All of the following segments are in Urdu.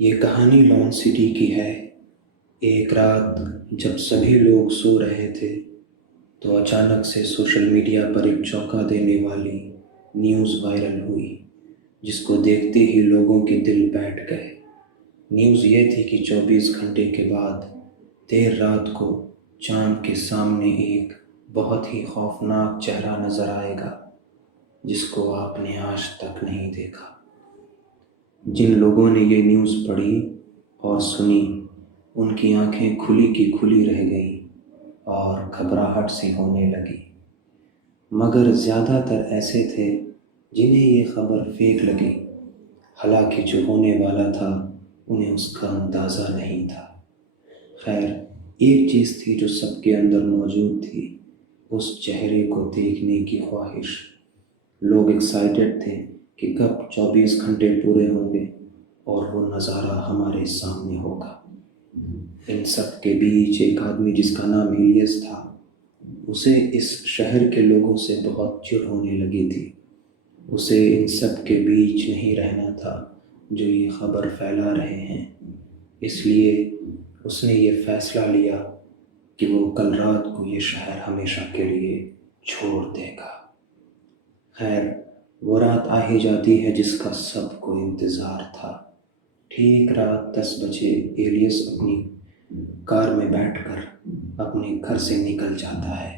یہ کہانی لون سٹی کی ہے۔ ایک رات جب سبھی لوگ سو رہے تھے تو اچانک سے سوشل میڈیا پر ایک چونکا دینے والی نیوز وائرل ہوئی، جس کو دیکھتے ہی لوگوں کے دل بیٹھ گئے۔ نیوز یہ تھی کہ 24 گھنٹے کے بعد دیر رات کو چاند کے سامنے ایک بہت ہی خوفناک چہرہ نظر آئے گا، جس کو آپ نے آج تک نہیں دیکھا۔ جن لوگوں نے یہ نیوز پڑھی اور سنی، ان کی آنکھیں کھلی کی کھلی رہ گئیں اور گھبراہٹ سی ہونے لگی، مگر زیادہ تر ایسے تھے جنہیں یہ خبر فیک لگی۔ حالانکہ جو ہونے والا تھا انہیں اس کا اندازہ نہیں تھا۔ خیر، ایک چیز تھی جو سب کے اندر موجود تھی، اس چہرے کو دیکھنے کی خواہش۔ لوگ ایکسائٹڈ تھے کہ کب 24 گھنٹے پورے ہوں گے اور وہ نظارہ ہمارے سامنے ہوگا۔ ان سب کے بیچ ایک آدمی جس کا نام ایلیس تھا، اسے اس شہر کے لوگوں سے بہت چڑ ہونے لگی تھی۔ اسے ان سب کے بیچ نہیں رہنا تھا جو یہ خبر پھیلا رہے ہیں، اس لیے اس نے یہ فیصلہ لیا کہ وہ کل رات کو یہ شہر ہمیشہ کے لیے چھوڑ دے گا۔ خیر، وہ رات آ ہی جاتی ہے جس کا سب کو انتظار تھا۔ ٹھیک رات 10 بجے ایلیس اپنی کار میں بیٹھ کر اپنے گھر سے نکل جاتا ہے۔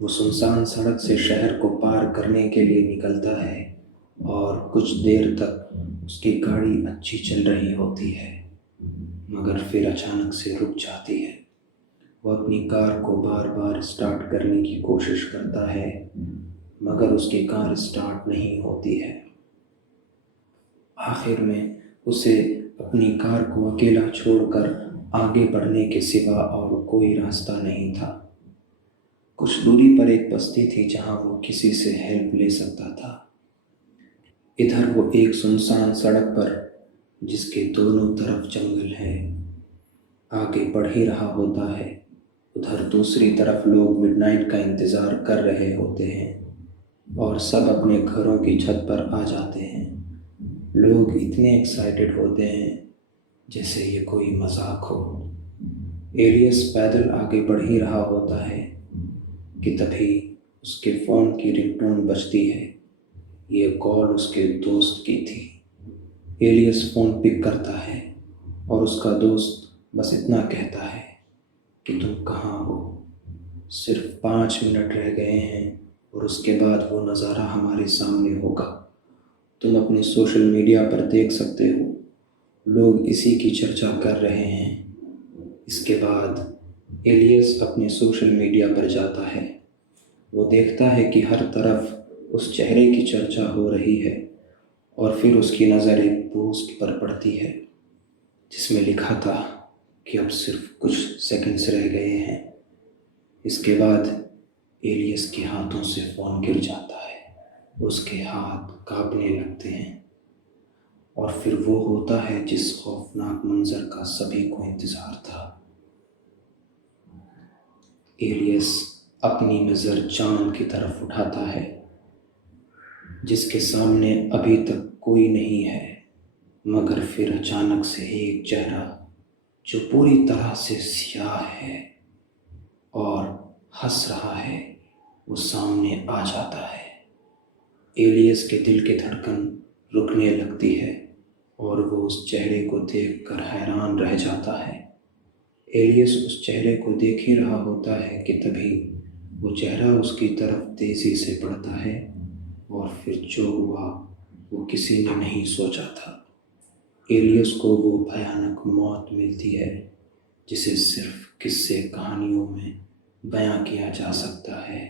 وہ سنسان سڑک سے شہر کو پار کرنے کے لیے نکلتا ہے اور کچھ دیر تک اس کی گاڑی اچھی چل رہی ہوتی ہے، مگر پھر اچانک سے رک جاتی ہے۔ وہ اپنی کار کو بار بار سٹارٹ کرنے کی کوشش کرتا ہے، مگر اس کی کار سٹارٹ نہیں ہوتی ہے۔ آخر میں اسے اپنی کار کو اکیلا چھوڑ کر آگے بڑھنے کے سوا اور کوئی راستہ نہیں تھا۔ کچھ دوری پر ایک بستی تھی جہاں وہ کسی سے ہیلپ لے سکتا تھا۔ ادھر وہ ایک سنسان سڑک پر، جس کے دونوں طرف جنگل ہے، آگے بڑھ ہی رہا ہوتا ہے۔ ادھر دوسری طرف لوگ مڈ نائٹ کا انتظار کر رہے ہوتے ہیں اور سب اپنے گھروں کی چھت پر آ جاتے ہیں۔ لوگ اتنے ایکسائٹڈ ہوتے ہیں جیسے یہ کوئی مذاق ہو۔ ایلیس پیدل آگے بڑھ ہی رہا ہوتا ہے کہ تبھی اس کے فون کی رنگ ٹون بجتی ہے۔ یہ کال اس کے دوست کی تھی۔ ایلیس فون پک کرتا ہے اور اس کا دوست بس اتنا کہتا ہے کہ تم کہاں ہو؟ صرف 5 منٹ رہ گئے ہیں اور اس کے بعد وہ نظارہ ہمارے سامنے ہوگا۔ تم اپنے سوشل میڈیا پر دیکھ سکتے ہو، لوگ اسی کی چرچا کر رہے ہیں۔ اس کے بعد ایلیس اپنے سوشل میڈیا پر جاتا ہے۔ وہ دیکھتا ہے کہ ہر طرف اس چہرے کی چرچا ہو رہی ہے، اور پھر اس کی نظر ایک پوسٹ پر پڑتی ہے جس میں لکھا تھا کہ اب صرف کچھ سیکنڈز رہ گئے ہیں۔ اس کے بعد ایلیس کے ہاتھوں سے فون گر جاتا ہے، اس کے ہاتھ کانپنے لگتے ہیں، اور پھر وہ ہوتا ہے جس خوفناک منظر کا سبھی کو انتظار تھا۔ ایلیس اپنی نظر چاند کی طرف اٹھاتا ہے، جس کے سامنے ابھی تک کوئی نہیں ہے، مگر پھر اچانک سے ایک چہرہ جو پوری طرح سے سیاہ ہے اور ہنس رہا ہے، وہ سامنے آ جاتا ہے۔ ایلیس کے دل کی دھڑکن رکنے لگتی ہے اور وہ اس چہرے کو دیکھ کر حیران رہ جاتا ہے۔ ایلیس اس چہرے کو دیکھ ہی رہا ہوتا ہے کہ تبھی وہ چہرہ اس کی طرف تیزی سے بڑھتا ہے، اور پھر جو ہوا وہ کسی نے نہیں سوچا تھا۔ ایلیس کو وہ بھیانک موت ملتی ہے جسے صرف قصے کہانیوں میں بیاں کیا جا سکتا ہے۔